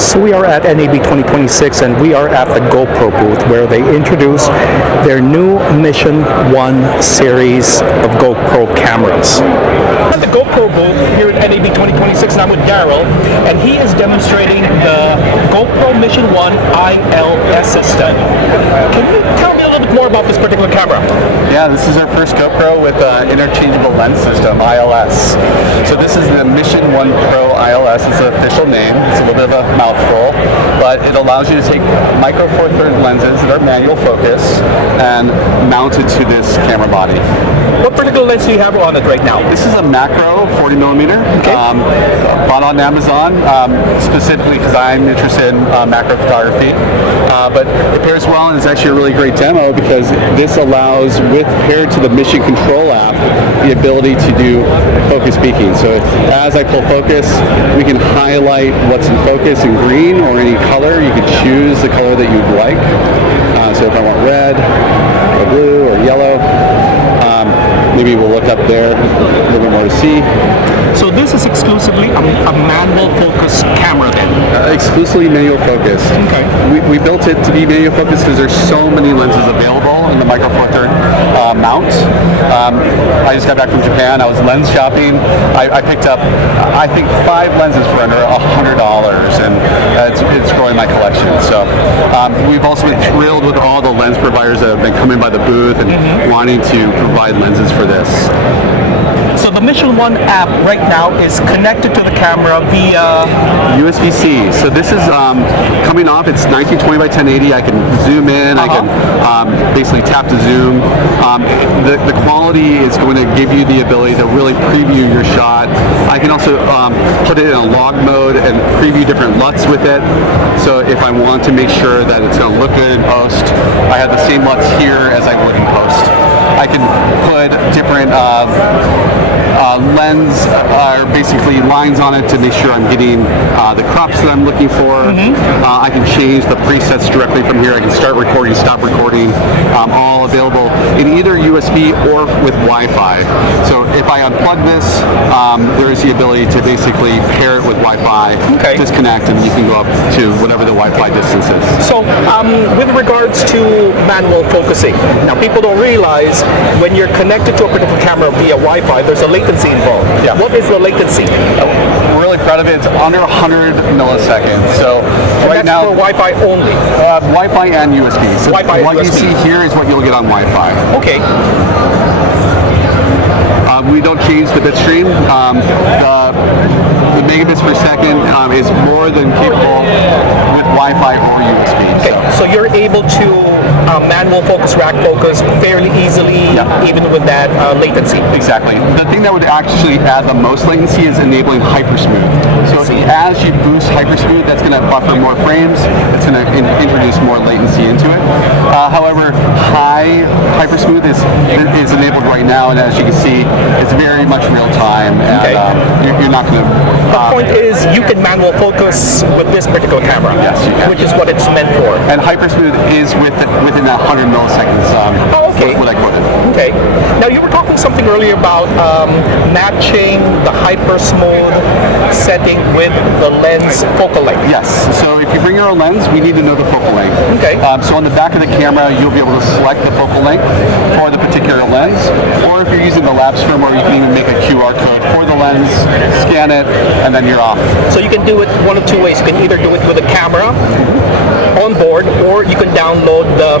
So we are at NAB 2026 and we are at the GoPro booth where they introduce their new Mission 1 series of GoPro cameras. At the GoPro booth here at NAB 2026 and I'm with Daryl and he is demonstrating the GoPro Mission 1 ILS system. Can you tell me a little bit more about this particular camera? Yeah, this is our first GoPro with interchangeable lens system, ILS. So this is the Mission 1 Pro ILS. It's the official name. It's a little bit of a mouthful, but it allows you to take micro four thirds lenses that are manual focus and mount it to this camera body. What particular lens do you have on it right now? This is a macro 40 millimeter. Okay. Bought on Amazon specifically because I'm interested in macro photography. But it pairs well, and it's actually a really great demo because this allows, paired to the Mission Control app, the ability to do focus peaking. So as I pull focus, we can highlight what's in focus in green or any color. You can choose the color that you'd like. So if I want red, or blue, or yellow, maybe we'll look up there, a little bit more to see. So this is exclusively a manual focus camera then? Exclusively manual focus. Okay. We built it to be manual focus because there's so many lenses available in the Micro Four Thirds mount. I just got back from Japan. I was lens shopping. I picked up, I think, 5 lenses for under $100, and it's growing my collection. So we've also been thrilled with all the lens providers that have been coming by the booth and wanting to provide lenses for this. So the Mission 1 app right now is connected to the camera via USB-C. So this is coming off. It's 1920 by 1080. I can zoom in. I can basically tap to zoom. The quality is going to give you the ability to really preview your shot. I can also put it in a log mode and preview different LUTs with it. So if I want to make sure that it's going to look good in post, I have the same LUTs here as I would in post. I can put different lens or basically lines on it to make sure I'm getting the crops that I'm looking for. I can change the presets directly from here. I can start recording, stop recording, all available in either USB or with Wi-Fi. So if I unplug this, there is the ability to basically pair it with Wi-Fi, disconnect, and you can go up to whatever the Wi-Fi distance is. So with regards to manual focusing, now people don't realize when you're connected to a particular camera via Wi-Fi, there's a latency involved. Yeah. What is the latency? We're really proud of it. It's under 100 milliseconds. So right now, for Wi-Fi only? Wi-Fi and USB. So Wi-Fi what and you USB. see here is what you'll get on Wi-Fi. Okay. We don't change the bit stream. The megabits per second is more than capable with Wi-Fi or USB. Okay, so you're able to manual focus, rack focus fairly easily, even with that latency. Exactly. The thing that would actually add the most latency is enabling hypersmooth. So as you boost hypersmooth, that's going to buffer more frames. It's going to introduce more latency into it. However, high hypersmooth is enabled right now, and as you can see, it's very much real time, and you're not going to. The point is, you can manual focus with this particular camera. Yes, you can. Which is what it's meant for. And hypersmooth is within that 100 milliseconds. What I quoted. Okay. Now you were talking something earlier about matching the hypersmooth setting with the lens focal length. Yes. So if you bring your own lens, we need to know the focal length. Okay. So on the back of the camera, you'll be able to select the focal length for the particular lens, or if you're using the Labs firmware, you can even make a QR code for the lens, scan it, and then you're off. So you can do it one of two ways. You can either do it with a camera on board, or you can download the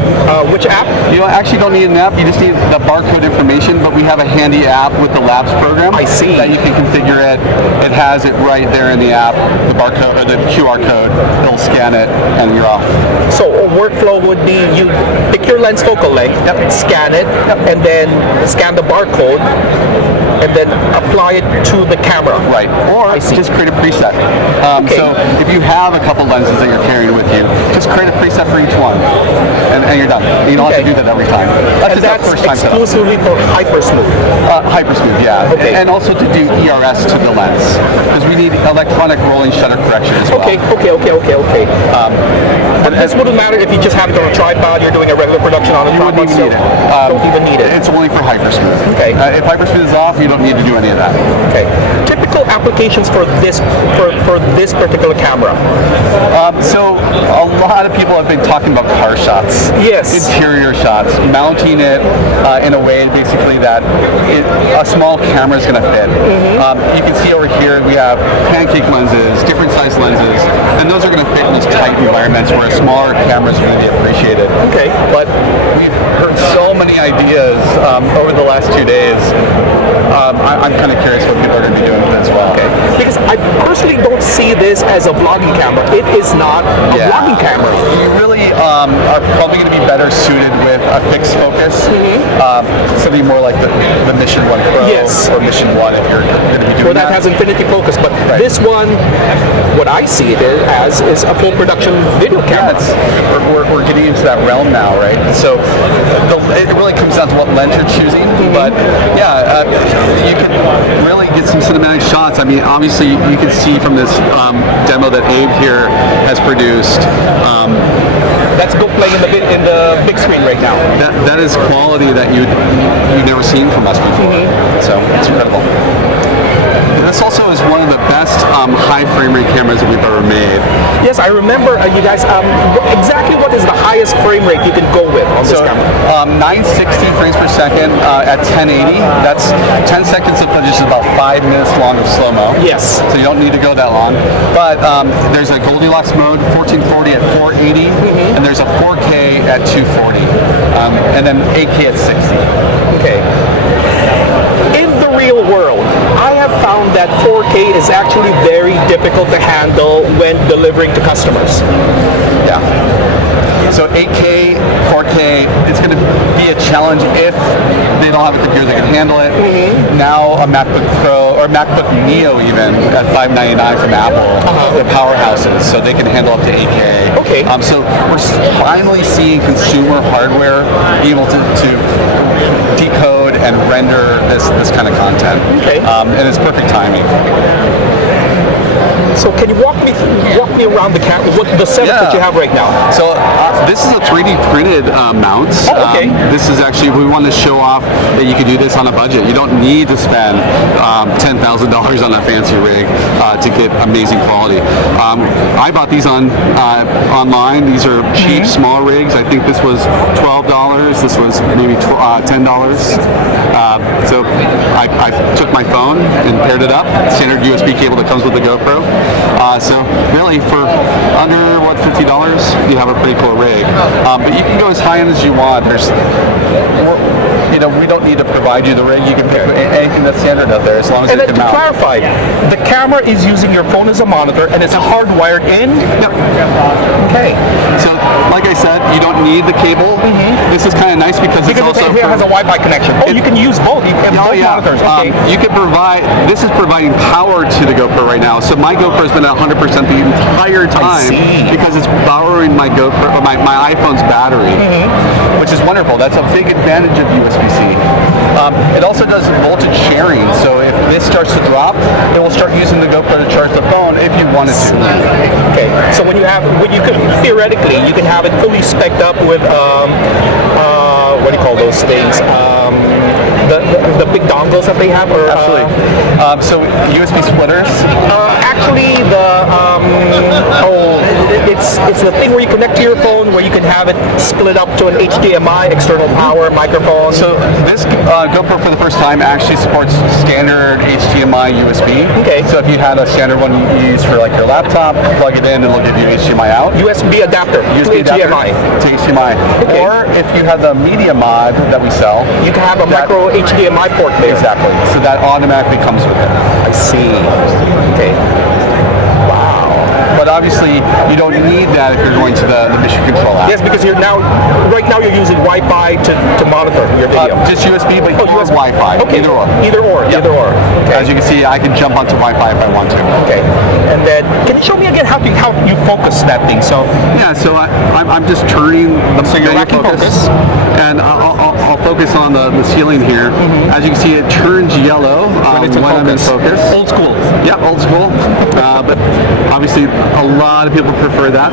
which app? You actually don't need an app. You just need the barcode information, but we have a handy app with the Labs program. I see. That you can configure it. It has it right there in the app, the barcode or the QR code. It'll scan it, and you're off. So a workflow would be you pick your lens focal length, scan it, and then scan the barcode, and then apply it to the camera. Right. Or just create a preset. So if you have a couple lenses that you're carrying with you, just create a preset for each one, and you're done. You don't have to do that every time. That's first time exclusively for hypersmooth. Hypersmooth, yeah. Okay. And also to do ERS to the lens, because we need electronic rolling shutter correction as well. Okay. But this wouldn't matter if you just have it on a tripod, you're doing a regular production on a tripod. You wouldn't even need it. Don't even need it. It's only for hypersmooth. Okay. If hypersmooth is off, you don't need to do any of that. Okay. Typical typical applications for this particular camera? So a lot of people have been talking about car shots. Yes. Interior shots, mounting it in a way basically that a small camera is going to fit. You can see over here we have pancake lenses, different size lenses, and those are going to fit in these tight environments where a smaller camera is going to be appreciated. Okay. But we've heard so many ideas over the last 2 days. I'm kind of curious what people are going to be doing with it as well. Okay. Because I personally don't see this as a vlogging camera. It is not a vlogging camera. You really are probably going to be better suited with a fixed focus. Something more like the Mission 1 Pro or Mission 1 if you're going to be doing well, that has infinity focus, but this one, what I see it as is a full production video camera. We're getting into that realm now, right? So it really comes down to what lens you're choosing. But yeah, you can really get some cinematic shots. I mean, obviously you can see from this demo that Abe here has produced. That's go play in the big screen right now. That is quality that you've never seen from us before. So it's incredible. This also is one of the best high frame rate cameras that we've ever made. Yes, I remember you guys. Exactly what is the highest frame rate you can go with on this camera? 960 frames per second at 1080. That's 10 seconds of footage is about 5 minutes long of slow-mo. Yes. So you don't need to go that long. But there's a Goldilocks mode, 1440 at 480, and there's a 4K at 240, and then 8K at 60. Okay. In the real world, I have found that 4K is actually very difficult to handle when delivering to customers. Yeah. So 8K, 4K, it's going to be a challenge if they don't have a computer that can handle it. Now a MacBook Pro or MacBook Neo even at $599 from Apple, they're powerhouses, so they can handle up to 8K. Okay. So we're finally seeing consumer hardware be able to decode and render this kind of content. Okay. And it's perfect timing. So can you walk me around the camera, the setup that you have right now? So this is a 3D printed mount. Oh, okay. This is actually, we want to show off that you can do this on a budget. You don't need to spend $10,000 on a fancy rig to get amazing quality. I bought these online. These are cheap, small rigs. I think this was $12. This was maybe $10. So I took my phone and paired it up. Standard USB cable that comes with the GoPro. So really, for under $50, you have a pretty cool rig. But you can go as high end as you want. We don't need to provide you the rig. You can pick anything that's standard out there as long as it can mount. To clarify, the camera is using your phone as a monitor and it's hardwired in? Yep. Okay. So, like I said, you don't need the cable. This is kind of nice because it also has a Wi-Fi connection. Oh, you can use both. You can have both monitors. Okay. You can provide. This is providing power to the GoPro right now. So my GoPro's been at 100% the entire time because it's borrowing my GoPro, my iPhone's battery, which is wonderful. That's a big advantage of USB-C. It also does voltage sharing. So if this starts to drop, it will start using the GoPro to charge the phone if you wanted to. Okay. So when you could theoretically, you can have it fully spec'd up with what do you call those things? The big dongles that they have, or absolutely. So USB splitters. Actually, it's the thing where you connect to your phone, where you can have it split up to an HDMI, external power, microphone. So this GoPro for the first time actually supports standard HDMI USB. Okay. So if you had a standard one you use for like your laptop, plug it in, it'll give you HDMI out. USB adapter USB to adapter HDMI. To HDMI. Okay. Or if you have the Media Mod that we sell, you can have a micro HDMI port there. Exactly. So that automatically comes with it. I see. Okay. Wow. But obviously, you don't need that if you're going to the Mission Control app. Yes, because right now you're using Wi-Fi to monitor your video. Just USB, but USB. Wi-Fi. Okay. Either or. Yep. Either or. Okay. As you can see, I can jump onto Wi-Fi if I want to. Okay. And then, can you show me again how you focus that thing? So yeah, so I'm just turning the so you're focus, and I'll focus on the ceiling here. As you can see, it turns yellow when I'm in focus. Old school. Yeah, old school. But obviously, a lot of people prefer that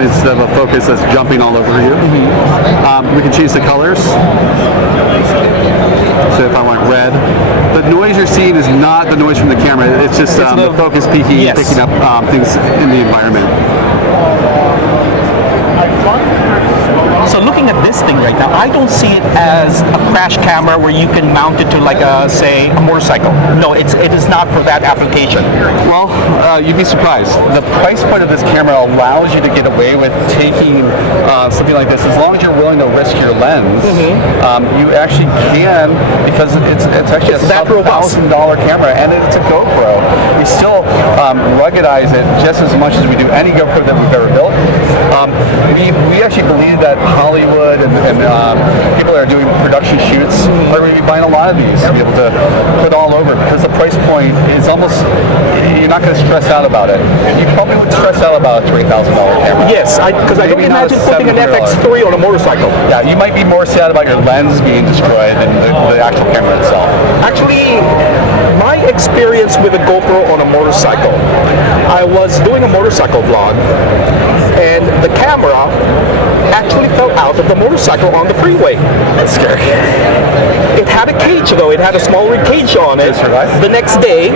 instead of a focus that's jumping all over you. We can change the colors. So if I want red, the noise you're seeing is not the noise from the camera. It's just the focus picking up things in the environment. So looking at this thing right now, I don't see it as a crash camera where you can mount it to like say a motorcycle. No, it is not for that application. Well, you'd be surprised. The price point of this camera allows you to get away with taking something like this as long as you're willing to risk your lens. You actually can, because it's actually a $1,000 camera and it's a GoPro. We still ruggedize it just as much as we do any GoPro that we've ever built. We actually believe that Hollywood and people that are doing production shoots are going to be buying a lot of these to be able to put all over, because the price point is almost, you're not going to stress out about it. You probably would stress out about a $3,000 camera. Yes, because I don't imagine putting an FX3 on a motorcycle. Yeah, you might be more sad about your lens being destroyed than the actual camera itself. Actually, my experience with a GoPro on a motorcycle, I was doing a motorcycle vlog, and the camera actually fell out of the motorcycle on the freeway. That's scary. It had a cage though, it had a small rig cage on it. The next day,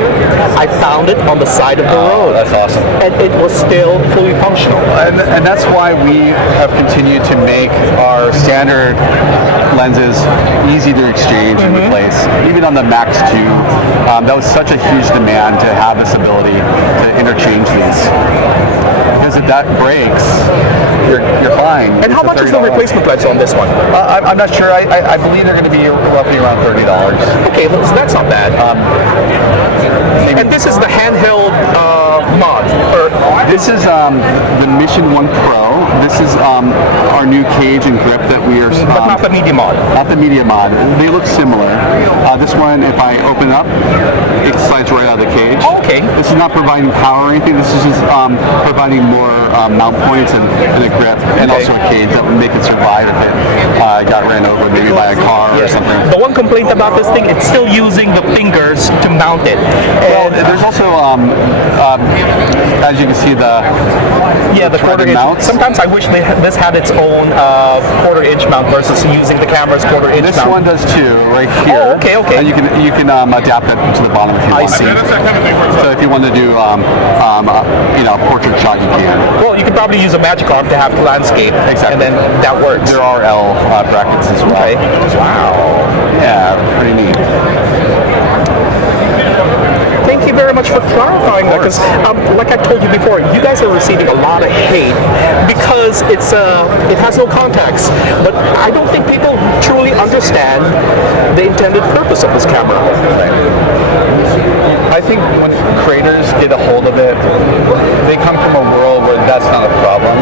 I found it on the side of the road. That's awesome. And it was still fully functional. And that's why we have continued to make our standard lenses easy to exchange and replace. Even on the Max 2, that was such a huge demand to have this ability to interchange these. Because if that breaks, you're fine. And how much is the replacement price on this one? I'm not sure. I believe they're going to be roughly around $30. Okay, that's not bad. And this is the handheld mod. This is the Mission 1 Pro. This is our new cage and grip that we are... but not the media mod. Not the media mod. They look similar. This one, if I open it up, it slides right out of the cage. Oh, okay. This is not providing power or anything. This is just providing more mount points and a grip, and also a cage that would make it survive if it got ran over maybe by a car or something. The one complaint about this thing, it's still using the fingers to mount it. Well, there's also, as you can see, the quarter-inch mounts. Sometimes I wish this had its own quarter-inch mount versus using the camera's quarter-inch mount. This one does too, right here. Oh, okay. And you can adapt it to the bottom if you want. I see. So if you want to do portrait shot, you can. Well, you could probably use a magic arm to have landscape, and then that works. There are L brackets as well. Okay. Wow. Yeah, pretty neat. Thank you very much for clarifying that, because like I told you before, you guys are receiving a lot of hate because it has no contacts. But I don't think people truly understand the intended purpose of this camera. I think when creators get a hold of it, they come from a world where that's not a problem.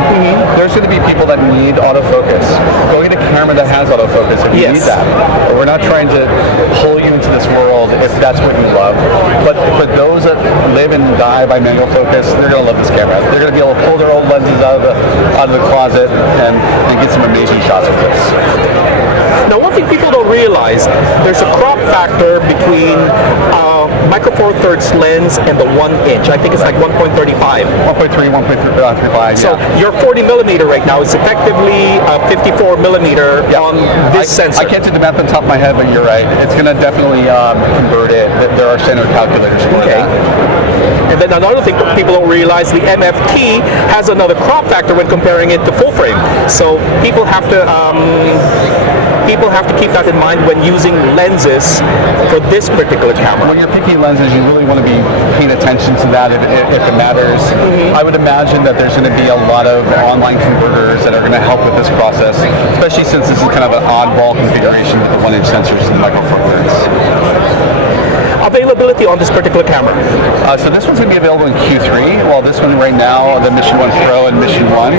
There's going to be people that need autofocus. Go get a camera that has autofocus if you need that. But we're not trying to pull you into this world if that's what you love. But for those that live and die by manual focus, they're going to love this camera. They're going to be able to pull their old lenses out of the closet and get some amazing shots with this. Now, one thing people don't realize, there's a crop factor between Micro Four Thirds lens and the 1 inch. I think it's like 1.35. 1.3, 1.35. So your 40 millimeter right now is effectively 54 millimeter on this sensor. I can't do the math on top of my head, but you're right. It's going to definitely convert it. There are standard calculators for that. And then another thing people don't realize, the MFT has another crop factor when comparing it to full frame. So people have to keep that in mind when using lenses for this particular camera. When you're picking lenses, you really want to be paying attention to that if it matters. I would imagine that there's going to be a lot of online converters that are going to help with this process, especially since this is kind of an oddball configuration with the 1 inch sensors and Micro Four Thirds. availability on this particular camera? So this one's going to be available in Q3, while this one right now, the Mission 1 Pro and Mission 1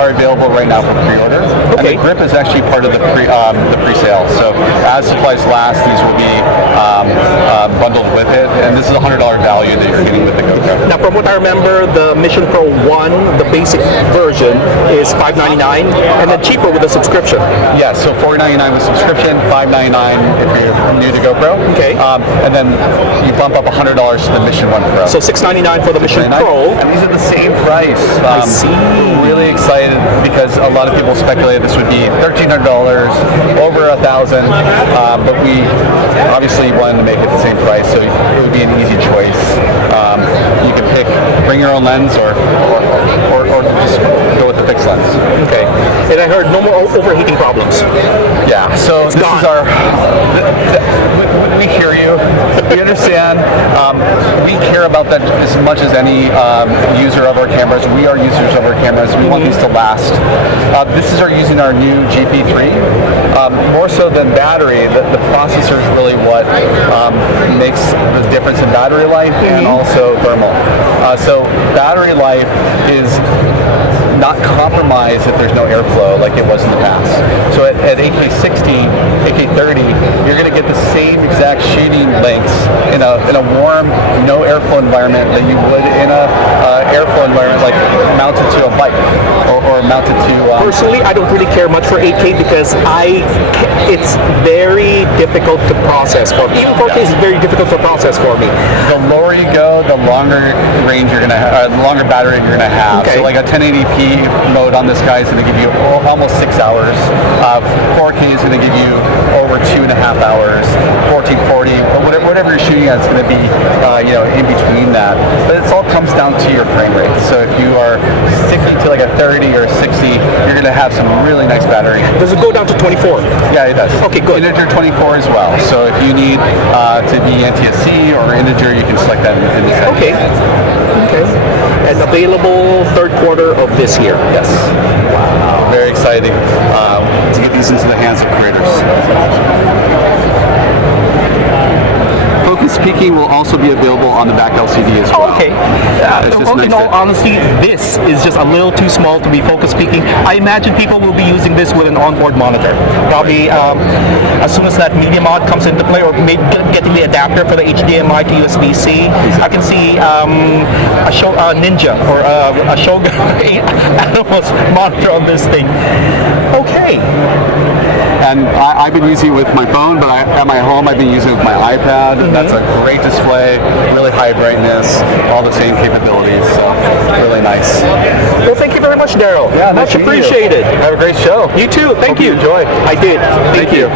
are available right now for pre-order. And the grip is actually part of the pre-sale. So as supplies last, these will be bundled with it, and this is a $100 value that you're getting with the GoPro. Now, from what I remember, the Mission Pro 1, the basic version, is $599, and then cheaper with a subscription. Yeah, so $499 with subscription, $599 if you're new to GoPro. Okay. And then you bump up $100 to the Mission 1 Pro. So $699 for the Mission Pro. And these are the same price. I see. Really excited because a lot of people speculated this would be $1,300, over $1,000, but we obviously wanted to make it the same price, so it would be an easy choice. You can pick, bring your own lens, or just go with the fixed lens. Okay. And I heard no more overheating problems. Yeah. So It's this gone. is our. We hear you. We understand. We care about that as much as any user of our cameras. We are users of our cameras. We want these to last. This is using our new GP3. More so than battery, the processor is really what makes the difference in battery life and also thermal. So battery life is not compromised if there's no airflow like it was in the past. So at AK60, AK30, you're going to get the same exact shooting lengths in a warm, no airflow environment that you would in a airflow environment like mounted to a bike or mounted to. Personally, I don't really care much for 8K because it's very difficult to process for me. Even 4K is very difficult to process for me. The lower you go, the longer range you're gonna have, the longer battery you're gonna have. Okay. So like a 1080p mode on this guy is gonna give you almost 6 hours. 4K is gonna give you over 2.5 hours. 1440, whatever you're shooting at, it's gonna be in between that. But it all comes down to your frame rate. So if you are sticking to like a 30 or a 60, you're gonna have some really nice battery. Does it go down to 24? Yeah, it does. Okay, good. Integer 24 as well. So if you need to be NTSC or integer, you can select that in the settings. Okay. Okay. And available third quarter of this year. Yes. Wow. Very exciting to get these into the hands of creators. Focus peaking will also be available on the back LCD as well. Okay. It's just nice in all to- honesty, this is just a little too small to be focus peaking. I imagine people will be using this with an onboard monitor. Probably as soon as that media mod comes into play, or maybe getting the adapter for the HDMI to USB-C. I can see a Ninja or a Shogun Animals monitor on this thing. Okay. And I've been using it with my phone, but at my home I've been using it with my iPad. That's a great display, really high brightness, all the same capabilities, so really nice. Well, thank you very much, Daryl. Yeah, much nice to meet you. appreciated. Have a great show. You too. Thank Hope you you. enjoy. I did. Thank you.